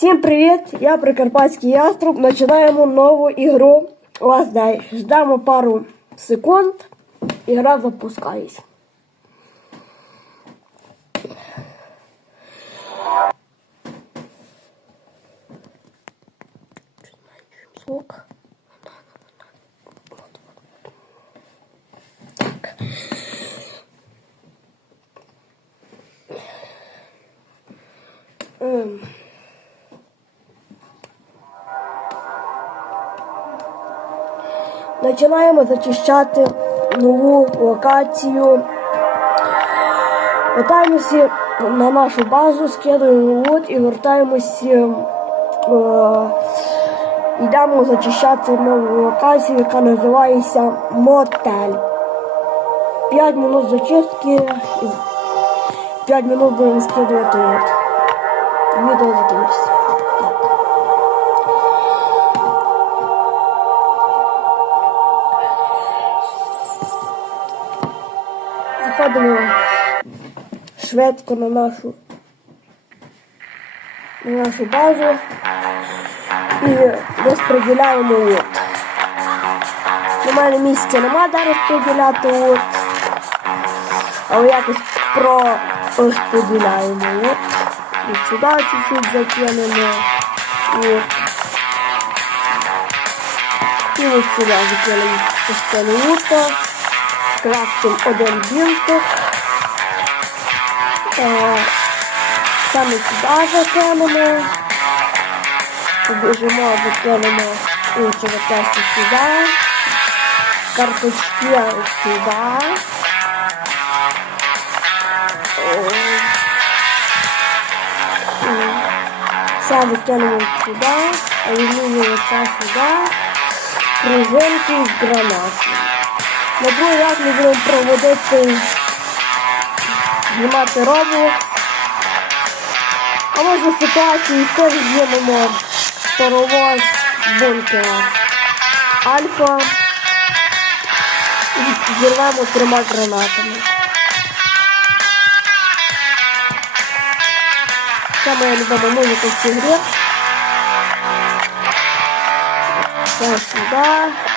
Всім привіт! Я Прикарпатський Яструб. Починаємо нову ігру Last Day. Ждемо пару секунд. Ігра запускається. Звук. Так. Починаємо зачищати нову локацію. Вертаємося на нашу базу, скидуємо лут і вертаємося. Е, йдемо зачищати нову локацію, яка називається Мотель. 5 минут зачистки і 5 минут будемо скидувати лут. Відео закінчиться. Так. Заходимо швидко на нашу на нашу базу і розподіляємо лот. У мене місця нема де розподіляти лот, але якось про розподіляємо лот. І сюди чуть-чуть закинемо лот. І ось сюди закинемо частину лута крафтим один білтик. Е, Саме сюди закинемо. Побіжимо, закинемо інші запчасті сюди. Карточки сюди. І Все закинемо сюди. Алюмінієве це сюди. Пружинки з гранатами. На другий раз ми будемо проводити знімати робот. А може ситуації теж знімемо паровоз бункера Альфа і зірвемо трьома гранатами. Це моя любима музика в цій грі. Це сюди.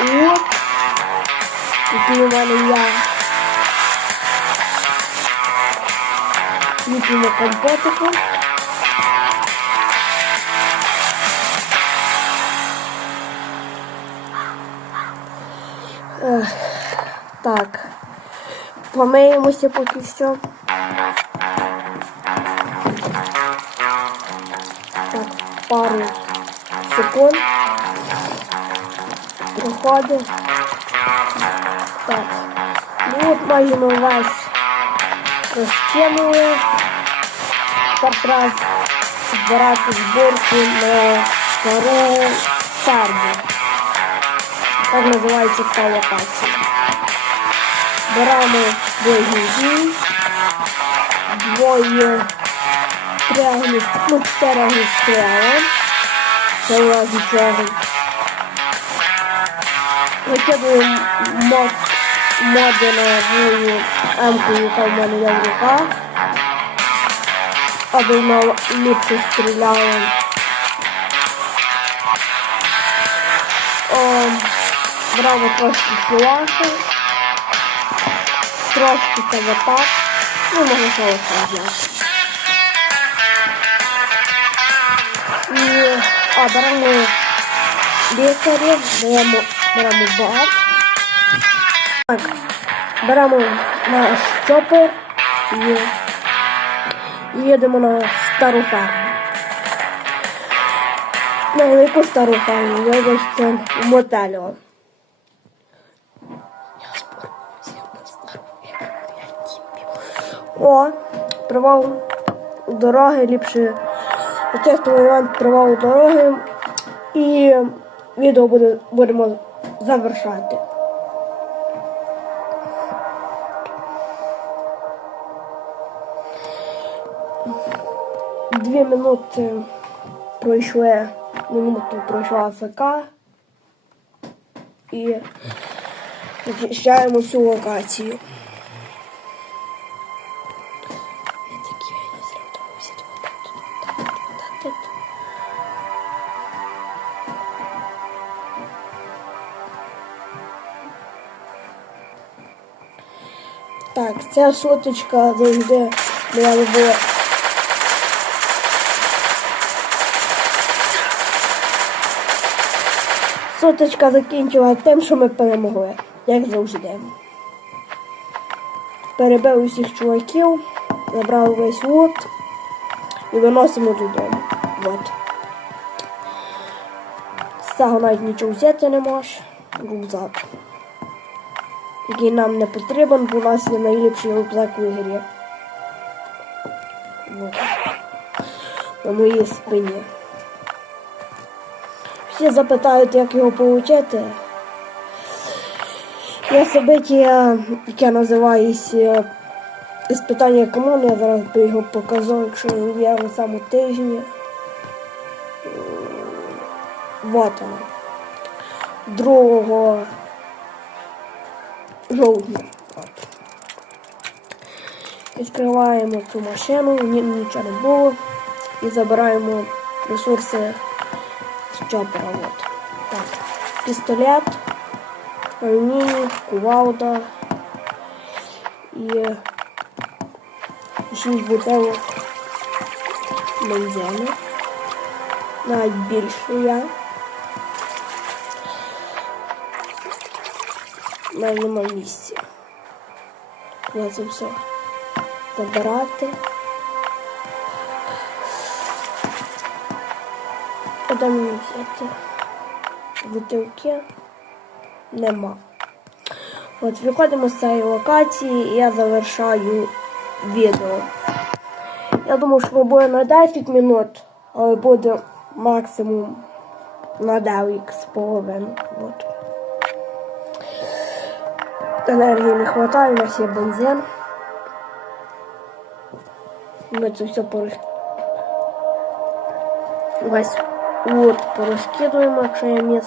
Лот, який у мене я. Ліпимо компотику. Так, помиємося поки що. Так, пару Проходить. Так. Ну от ми весь розкинули. Тепер треба збирати зборку на стару ферму. Так називається та локація. Беремо двоє двоє три огні, ну чотири огністріли. Це у Викидуємо мод, мою емку, яка в мене є в руках. Аби вона ліпше стріляла. О, Беремо трошки філаши. Трошки це так. Ну, можна шалося взяти. І, беремо лікарів, беремо, беремо баф. Так, беремо наш чопер і їдемо на стару ферму. На яку стару ферму? Я це в мотелю. О, провал дороги ліпше. Чесно момент провалу дороги. І відео буде, будемо завершати. Дві минути пройшли, минуту пройшла АФК. І Захищаємо цю локацію. Так, ця соточка завжди була була. Соточка закінчила тим, що ми перемогли, як завжди. Перебили усіх чуваків, забрали весь лут і виносимо додому. От. З навіть нічого взяти не можеш. Рюкзак. Який нам не потрібен, бо у нас є найліпший рюкзак у ігрі. На моїй спині. Всі запитають, як його отримати. Є собиття, яке називається іспитання комуни, я зараз би його показав, якщо є на самому тижні. Вот воно. 2 жовтня. Відкриваємо цю машину, нічого не було. І забираємо ресурси з чопера. От. Так. Пістолет, алюміній, кувалда і 6 бутилок бензину. Навіть я. У мене немає місця. Я це все забирати. Мені взяти? Бутилки нема. От виходимо з цієї локації і я завершаю відео. Я думаю, що буде на 10 минут, але буде максимум на 9 з половиною. От. Енергії не вистачає, у нас є бензин. Ми це все порозкидуємо. Весь от порозкидуємо, якщо є.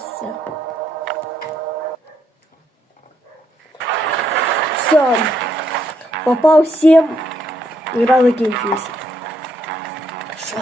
Все. Попав 7. Гра закінчується. Що?